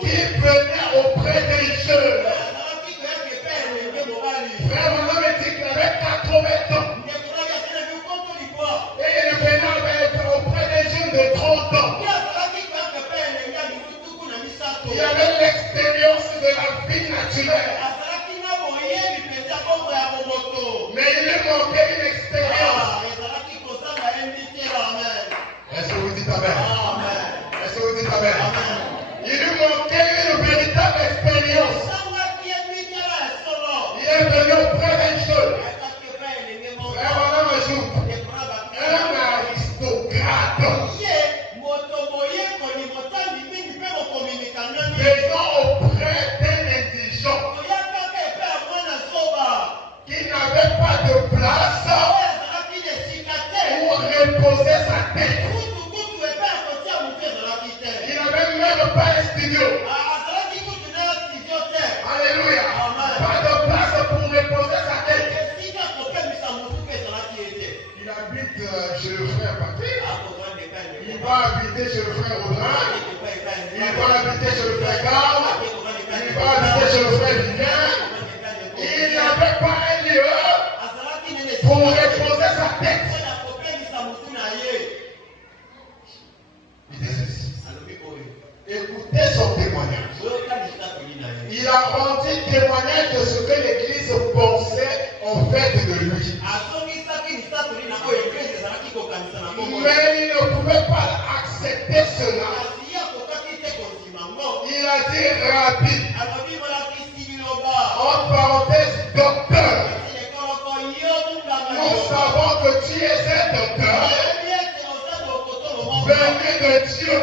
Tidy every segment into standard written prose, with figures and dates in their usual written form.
qui venait auprès des jeunes. Frère Manon me dit qu'il avait 80 ans. Et il venait auprès des jeunes de 30 ans. Il avait l'expérience de la vie naturelle. Mais il lui manquait une expérience. Est-ce que vous dites amen? Est-ce que vous dites amen? Il lui manquait une véritable expérience. Il est venu auprès d'un jeune. Frère Manon ajoute, un aristocrate. Venant auprès d'un indigent qui n'avait pas de place pour reposer sa tête. Il n'avait même pas un studio. Alléluia. Pas de place pour reposer sa tête. Il habite chez le frère Patrick. Il va habiter chez le frère Audrin. Il va habiter chez le frère Carl. Il va habiter chez le frère Vivien. Il n'y avait pas un lieu pour reposer sa tête. Il dit ceci. Écoutez son témoignage. Il a rendu témoignage de ce que l'Église pensait en fait de lui. Mais il ne pouvait pas accepter cela. Il a dit Rabbi, en parenthèse docteur. Nous savons que tu es un docteur venu de Dieu.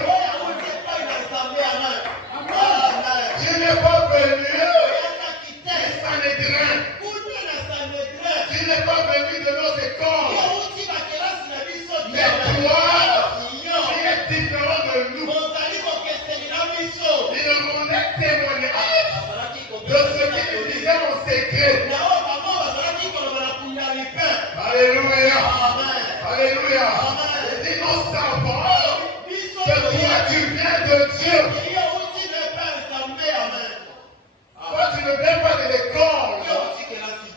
Tu n'es pas venu du Sanhédrin. Tu n'es pas venu de nos écoles. Mais toi, tu es différent de nous. Il rendait témoignage de ce qu'il disait en secret. Alléluia. Alléluia. Il dit, nous savons que toi tu viens de Dieu. Toi tu ne viens pas de l'école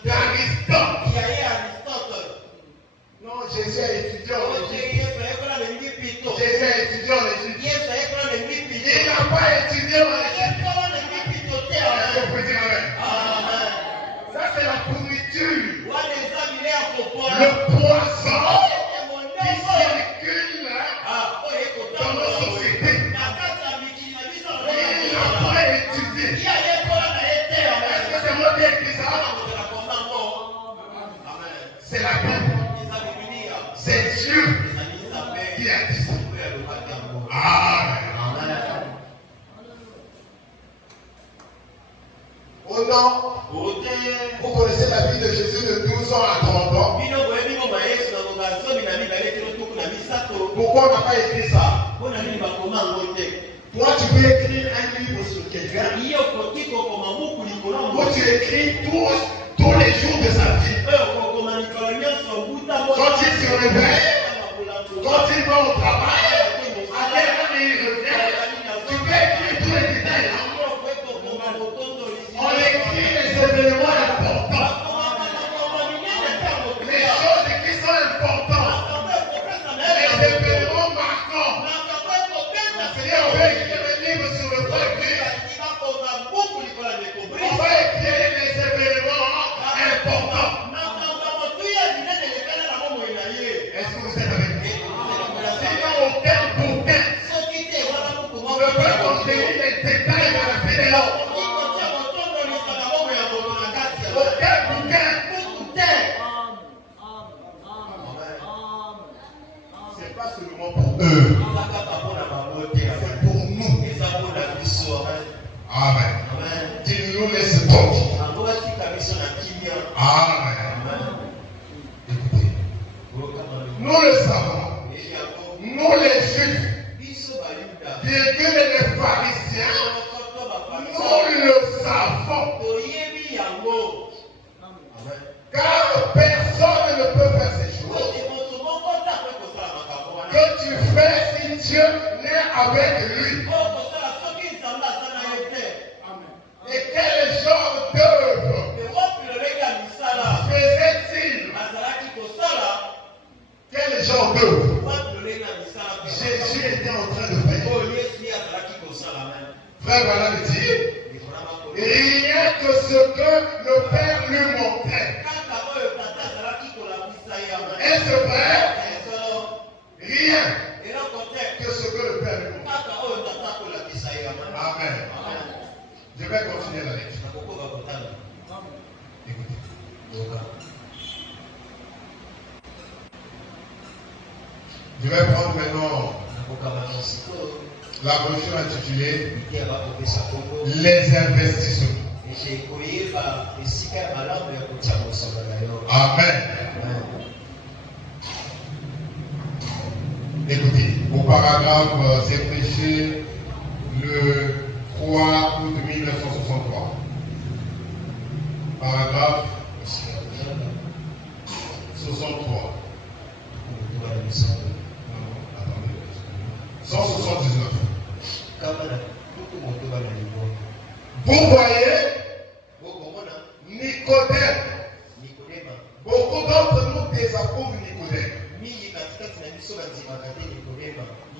d'Aristote. Non, Jésus est étudiant en Égypte. Jésus est étudiant en Égypte. Il n'a pas étudié en Égypte. Est-ce que vous pouvez dire amen? Ça c'est la pourriture. Le poison qui circule dans nos sociétés. Il n'a pas étudié. Est-ce que c'est moi qui ai écrit ça? C'est la Bible. C'est Dieu qui a dit ça. Amen. Oh non, vous connaissez la vie de Jésus de 12 ans à 30 ans. Pourquoi on n'a pas écrit ça? Toi, tu peux écrire un livre sur quelqu'un où tu écris tous les jours de sa vie. Quand il se réveille, quand il va au travail, à quelle heure il revient, tu peux écrire tous les détails. On écrit les événements importants. Les choses qui sont importantes. Les événements marquants. Si on veut écrire un livre sur le peuple, on va écrire les événements importants. Est-ce que vous êtes avec moi? Sinon, aucun bouquin ne peut contenir les détails de la vie de l'homme. Aucun bouquin. C'est pas seulement pour eux. C'est pour nous. Amen. Qu'il nous laisse tranquilles. Amen. Écoutez. Nous le savons. Nous les Juifs. Virgule les pharisiens. Nous le savons. Car personne ne peut faire ces choses que tu fais si Dieu n'est avec lui. Frère Branham dit, rien que ce que le Père lui montrait. Est-ce vrai? Rien que ce que le Père lui montrait. Amen. Je vais continuer la lecture. Écoutez. Je vais prendre maintenant la brochure intitulée Les investissements. Amen. Écoutez, au paragraphe, c'est prêché le 3 août 1963. Paragraphe 63. 179. Vous voyez, Nicodème. Beaucoup d'entre nous désapprouvent Nicodème.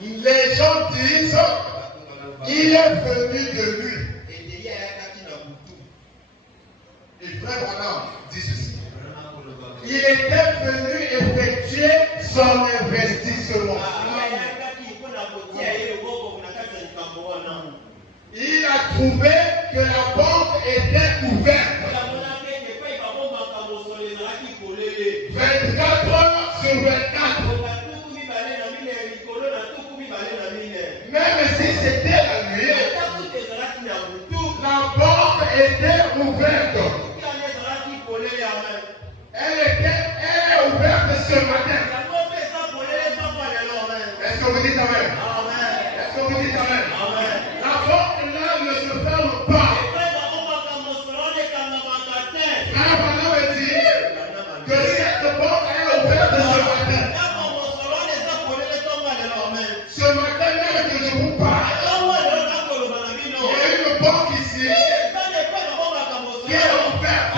Les gens disent il est venu de lui. Et frère Branham dit ceci. Il était venu effectuer son investissement. Il a trouvé que la porte était ouverte. 24 heures sur 24. Même si c'était la nuit, la porte était ouverte. Elle est ouverte ce matin. Est-ce que vous dites amen? Est-ce que vous dites amen? La porte là ne se ferme pas. Abraham dit que cette porte est ouverte ce matin. Ce matin même que je vous parle, il y a une porte ici qui est ouverte.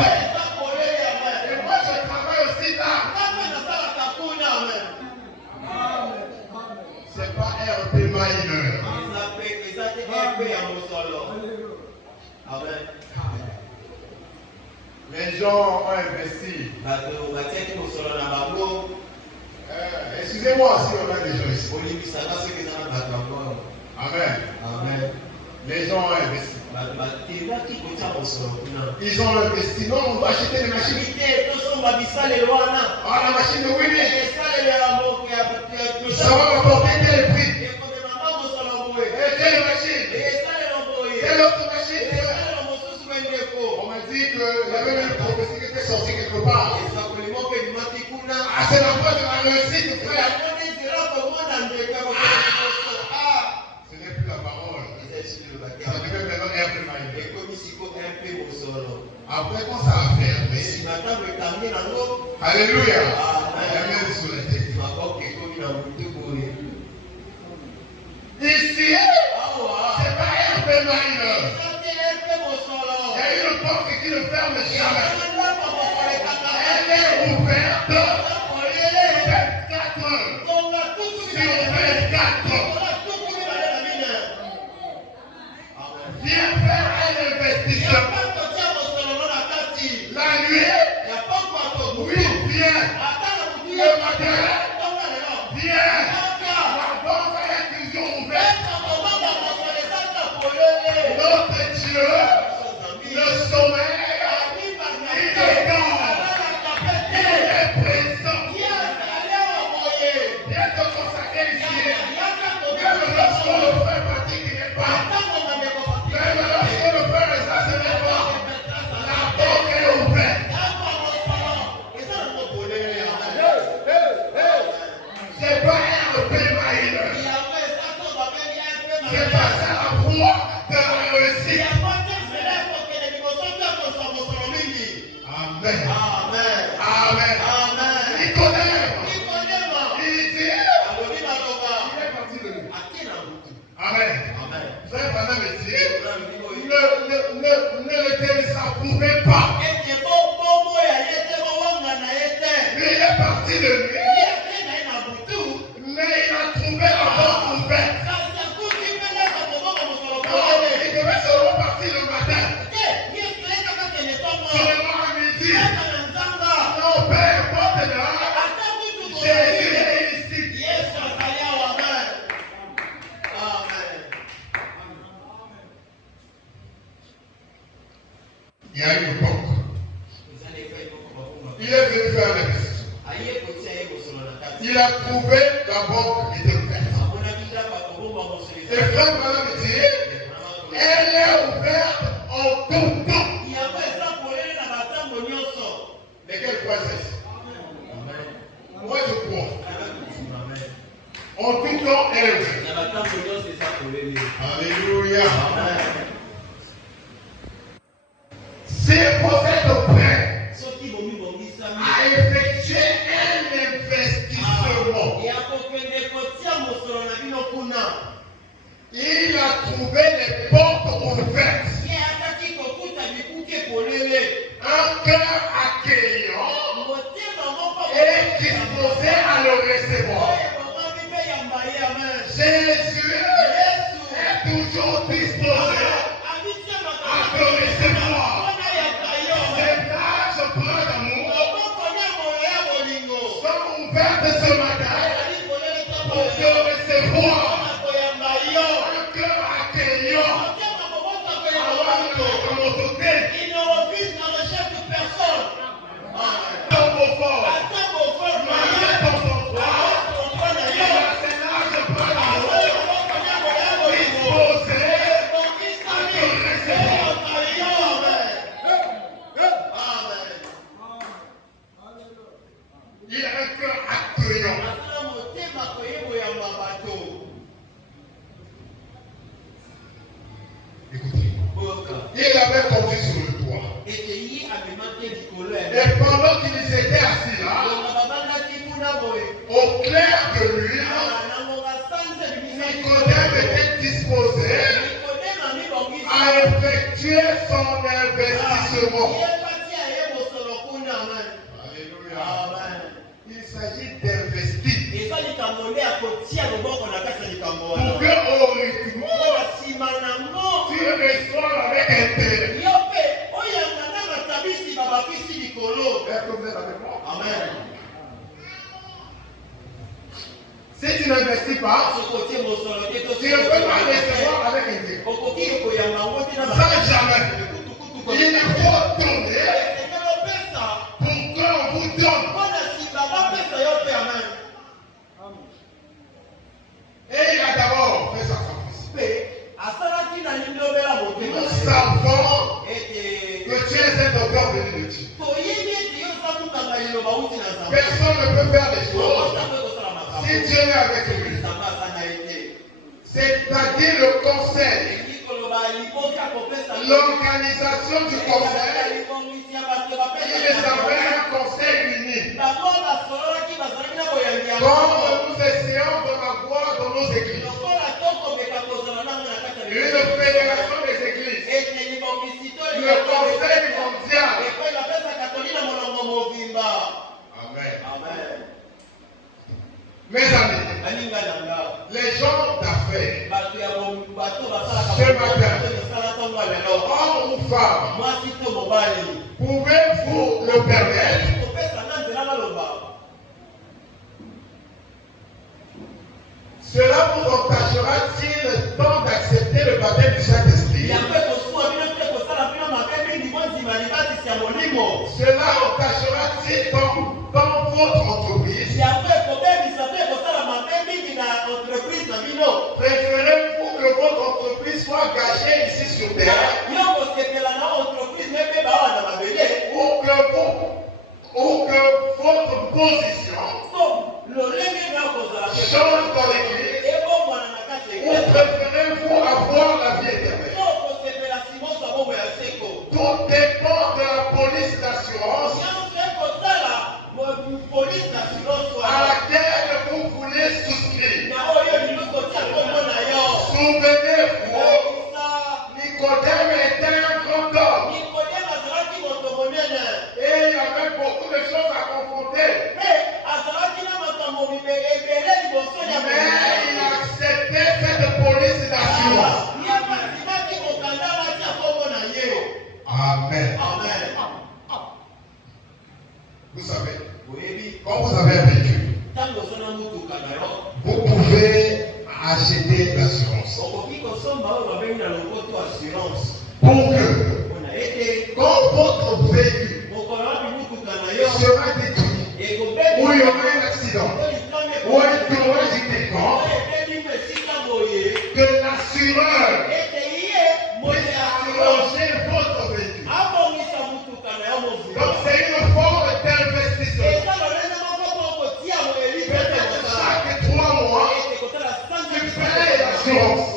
Et moi je travaille aussi là. C'est pas RP mineur. Les gens ont investi. Excusez-moi si on a des gens ici. Amen. Amen. Les gens ont investi. Ils ont investi. Non, on doit acheter des machines. Ah, la machine de Winnie. Ça va m'apporter quel prix? Et quelle machine? Quelle autre machine? On m'a dit qu'il y avait une prophétie qui était sortie quelque part. Ah, c'est la voie de la réussite, frère. Ce n'est plus la parole. Ça devait maintenant être maïvé. Après, quand ça a fait, alléluia. La main sur la tête. Ici, c'est pas RP mineur. Il y a une porte qui ne ferme jamais. Elle est ouverte 24 heures sur 24. Viens faire un investissement. La nuit, oui, viens. Le matin, viens. La porte est toujours ouverte. Notre Dieu, le sommeil, il est dans. Il est présent. Viens te consacrer ici. Même lorsqu'on le fait partie qui n'est pas. Même lorsqu'on le fait ça ce n'est pas. La porte est ouverte. C'est pas un paiement. C'est pas ça la voie de la réussite. Amen. Amen. Amen. Nicodème. Il dit, il est parti de lui. Amen. Frère Branham dit, ne le désapprouvez pas. Il est parti de lui. Mais il a trouvé la porte ouverte. Il devait il y a une banque. Il est venu faire l'investissement. Il a trouvé la banque était ouverte. Et frère Branham me dit, elle est ouverte en tout temps. Mais quelle croissance? Moi je crois. En tout temps, elle est ouverte. Alléluia. Si vous êtes prêts à effectuer un investissement, il a trouvé les portes ouvertes. Un cœur accueillant et disposé à le recevoir. Jésus est toujours disposé à te recevoir. Ces larges bras d'amour sont ouvertes ce matin pour te recevoir. Un cœur accueillant. Il a un cœur accueillant. Écoutez, il avait conduit sur le toit. Et pendant qu'ils étaient assis là, au clair de lune, Nicodème était disposé à effectuer son investissement. Alléluia. Il s'agit d'investir. Pour que au retour, tu reçois avec intérêt. Est-ce que vous êtes avec moi? Amen. Si tu n'investis pas, tu ne peux pas recevoir avec intérêt. Ça jamais. Il faut donner pour qu'on vous donne. Et il a d'abord fait sacrifice. Nous savons que tu es un docteur venu de Dieu. Personne ne peut faire des choses si Dieu est avec lui. C'est-à-dire le conseil, l'organisation du conseil. Ils avaient un conseil unique. Comme nous essayons de l'avoir dans nos églises. Une fédération des églises. Le conseil mondial. Amen. Mes amis, les gens d'affaires, ce matin, homme ou femme, pouvez-vous le permettre? Cela vous empêchera-t-il le temps d'accepter le baptême du Saint-Esprit? Cela empêchera-t-il dans votre entreprise? Préférez-vous que votre entreprise soit gagée ici sur terre? Ou que votre position change dans l'église? Ou préférez-vous avoir la vie éternelle? Tout dépend de la police d'assurance à laquelle vous voulez souscrire. Souvenez-vous, Nicodème était un grand homme. Et il avait beaucoup de choses à confronter. Mais il acceptait cette police d'assurance. Amen. Vous savez, quand vous avez un véhicule, vous pouvez acheter l'assurance. Pour que, quand votre véhicule sera détruit, ou il y aura un accident, ou un dommage quelconque, que l'assureur puisse arranger votre véhicule. Donc c'est une forme d'investissement. Peut-être chaque 3 mois, tu payes l'assurance.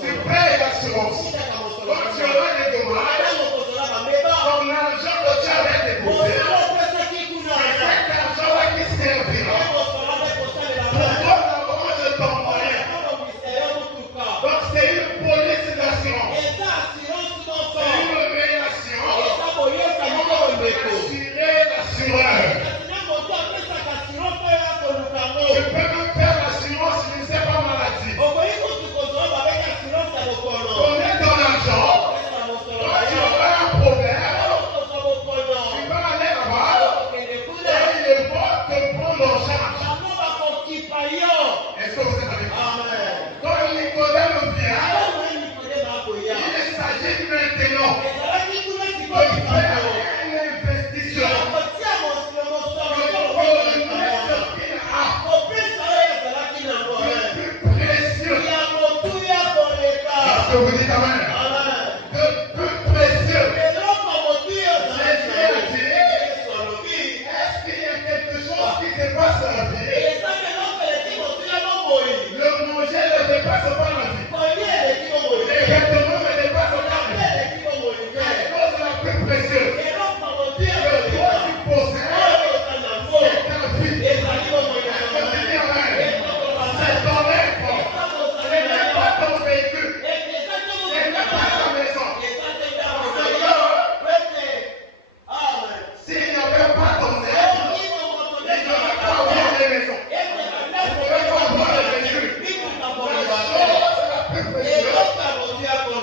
Tu payes l'assurance. Quand tu auras des dommages, ton argent que tu avais déposé, cet argent-là qui servira pour toi d'abord de ton moyen. Donc c'est une police d'assurance. C'est une relation pour assurer l'assureur. Tu peux même faire l'assurance, mais ce n'est pas maladie. Connais ton argent. Quand tu auras un problème, tu vas aller là-bas et les boîtes te prendre en charge. Est-ce que vous êtes avec moi? Quand Nicodème vient, il s'agit maintenant de faire une investition. Est-ce que vous dites amen? Le plus précieux. Jésus a dit, est-ce qu'il y a quelque chose qui dépasse la vie? Le manger ne dépasse pas la vie. Les vêtements ne dépassent pas la vie. La chose la plus précieuse que toi tu possèdes, c'est ta vie. Est-ce que tu dis amen? C'est ton effort. Ce n'est pas ton véhicule. Ce n'est pas ta maison. S'il n'y avait pas ton aide, il ne devrait pas avoir des maisons. Il ne devrait pas avoir des véhicules. La chose la plus précieuse, c'est ta vie. Dis amen.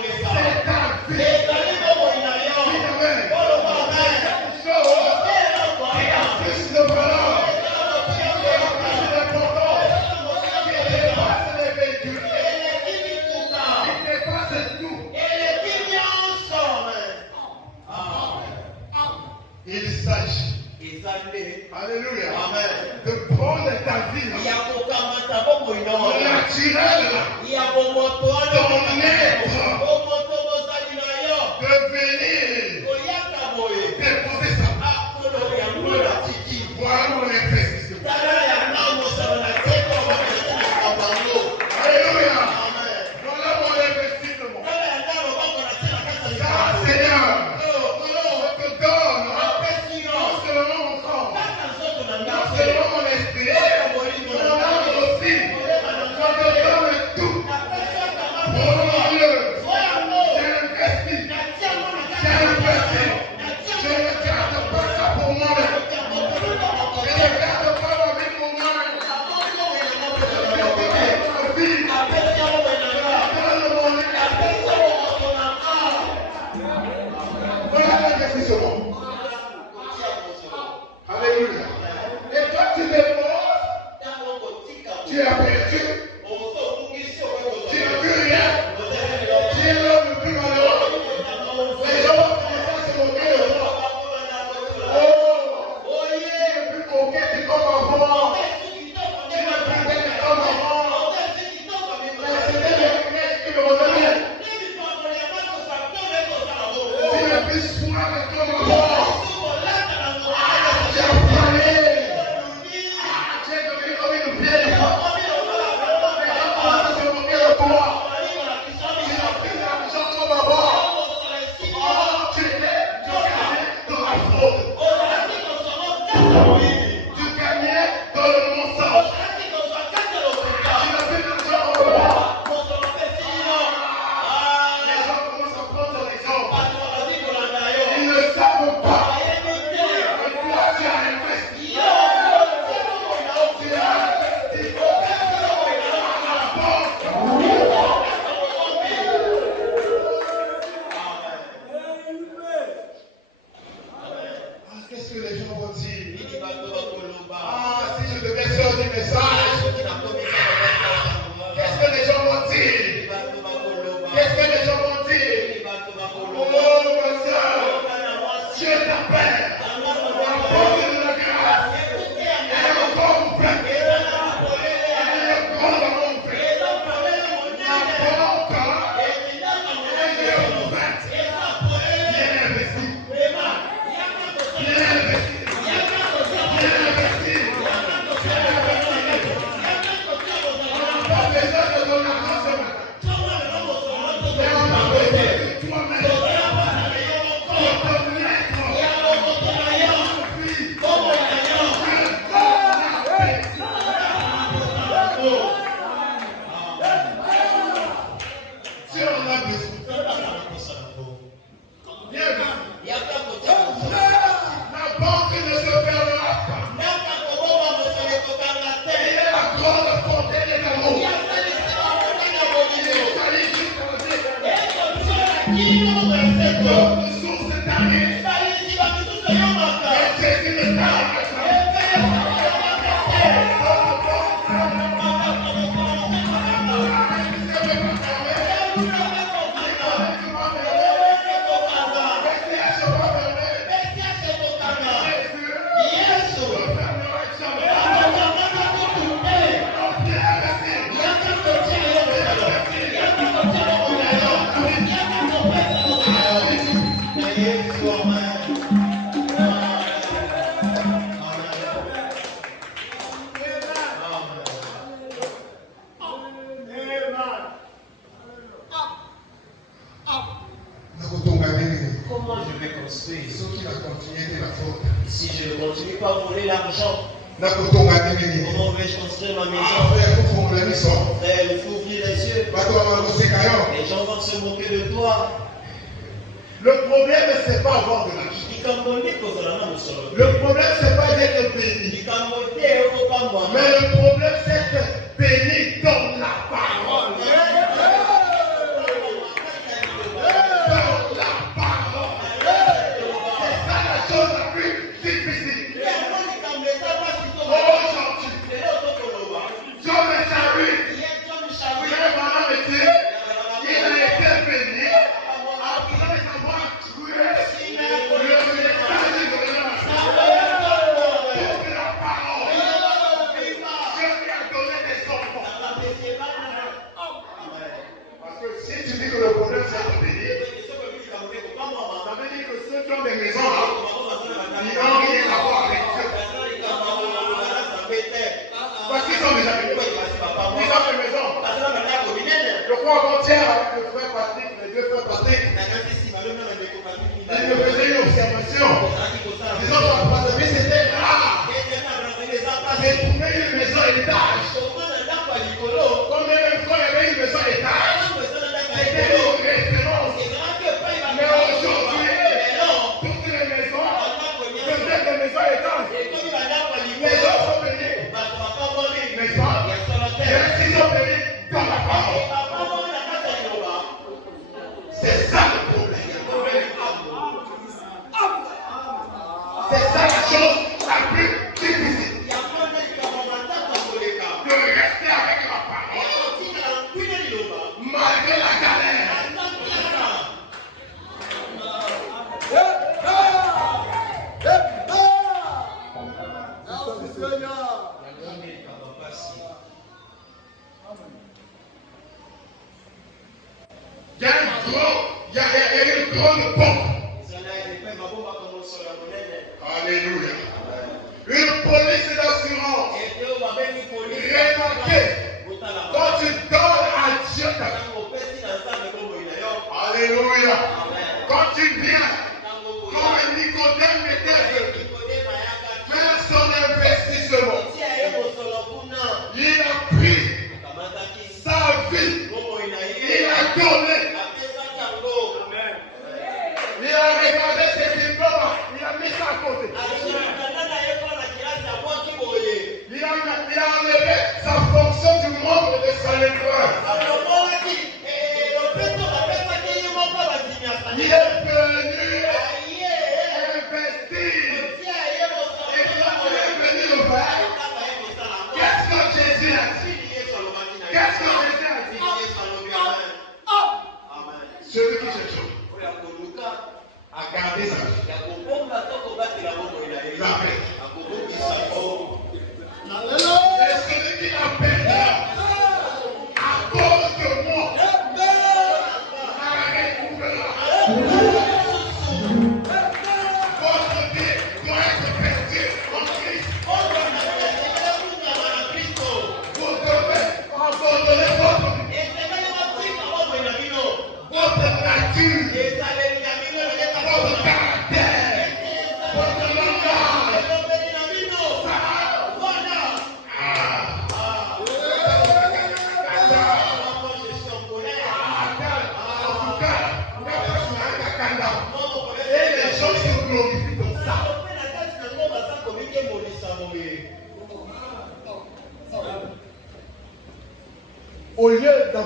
Quelque chose qui a plus de valeur, qui a plus d'importance, qui dépasse les véhicules, qui dépasse tout. Il s'agit, alléluia, de prendre ta vie naturelle, ton être, de venir déposer ça. Voilà mon investissement. Alléluia. Voilà mon investissement. Ça, Seigneur, je te donne non seulement mon corps, non seulement mon esprit, mon âme aussi. Je te donne tout. La banque ne se fermera pas. Il est la grande fontaine d'amour. Notre source d'année. Et Jésus ne parle pas. Comment je vais construire? Si je ne continue pas à voler l'argent, comment vais-je construire ma maison? Frère, il faut ouvrir les yeux. Les gens vont se moquer de toi. Le problème, c'est pas avoir de l'argent. Le problème, c'est pas d'être béni. Mais le problème, c'est d'être béni dans la parole.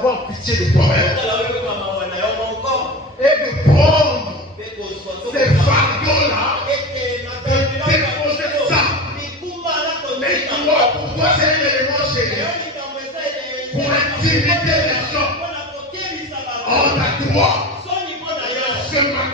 d'avoir pitié de toi-même et de prendre ces fardeaux-là, de déposer ça. Mais toi, pour toi, c'est un élément chéri pour intimider les gens. On a droit ce matin